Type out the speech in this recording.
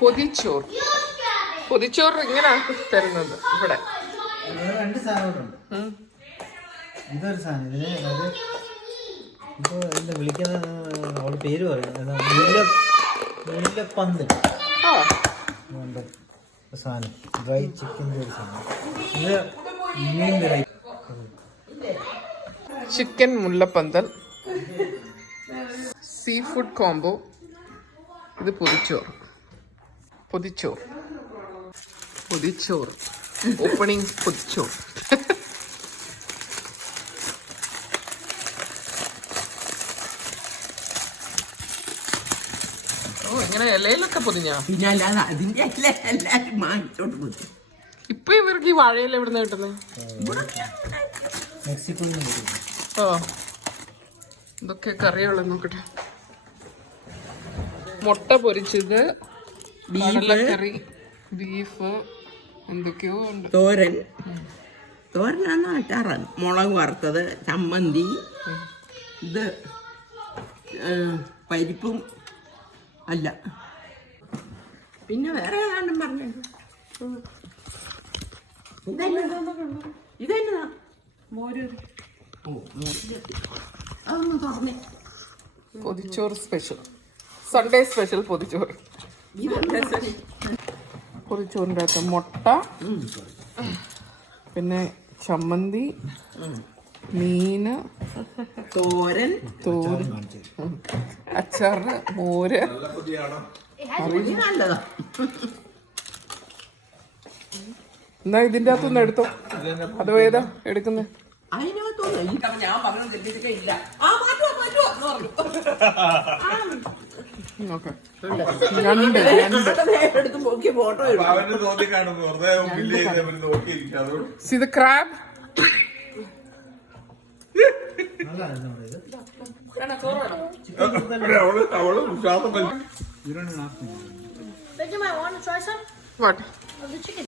പൊതിച്ചോറ്. പൊതിച്ചോറ് ഇങ്ങനെയാണ് തരുന്നത് ഇവിടെ. രണ്ട് സാധനങ്ങളുണ്ട്. ഇതൊരു സാധനം, ഇതിന് അത് ഇപ്പോൾ എന്താ വിളിക്കുന്ന അവള് പേര് പറയുന്നത് മുല്ലപ്പന്ത് സാധനം, ഡ്രൈ ചിക്കൻ്റെ ഒരു സാധനം. ഇത് മീൻ കറി, ചിക്കൻ മുല്ലപ്പന്തൽ, സീ ഫുഡ് കോംബോ. ഇത് പൊതിച്ചോറ്. പൊതിച്ചോറ് പൊതിച്ചോറ് ഓപ്പണിംഗ് പൊതിച്ചോറ്. ഓ ഇങ്ങനെ ഇലയിലൊക്കെ പൊതിഞ്ഞാ. പിന്നെ അല്ലാതെ അതിന്റെ എല്ലാരും വാങ്ങിച്ചോണ്ട് പോയി. ഇപ്പൊ ഇവർക്ക് ഈ വാഴയില എവിടുന്ന കിട്ടുന്നത്? മെക്സിക്കോയിൽ നിന്ന്. ഓ ഇതൊക്കെ കറിയുള്ള നോക്കട്ടെ. മുട്ട പൊരിച്ചത്, കടലക്കറി, ബീഫ്, എന്തൊക്കെയോ ഉണ്ട്. തോരനാന്ന് അച്ചാറാണ്. മുളക് വറുത്തത്, ചമ്മന്തി, ഇത് പരിപ്പും അല്ല, പിന്നെ വേറെ ഏതാണ്ടും പറഞ്ഞു. ഇതെന്നതാ? മോര്. ഓ അതൊന്ന് തുറന്നേ. പൊതിച്ചോറ് സ്പെഷ്യൽ, സൺഡേ സ്പെഷ്യൽ പൊതിച്ചോറ്. പൊതിച്ചോറിൻ്റെ അകത്ത് മുട്ട, പിന്നെ ചമ്മന്തി, മീന്, തോരൻ, അച്ചാറ്, മോര്. നല്ലതാ. എന്നാ ഇതിൻ്റെ അകത്തൊന്ന് എടുത്തോ. അത് ഏതാ എടുക്കുന്നത്? അതിനകത്തൊന്നും ഞാൻ പറഞ്ഞില്ല. ഓക്കെ, രണ്ട് എടുത്ത് നോക്കി photo See the crab? Benjamin, want to try some What? of the chicken?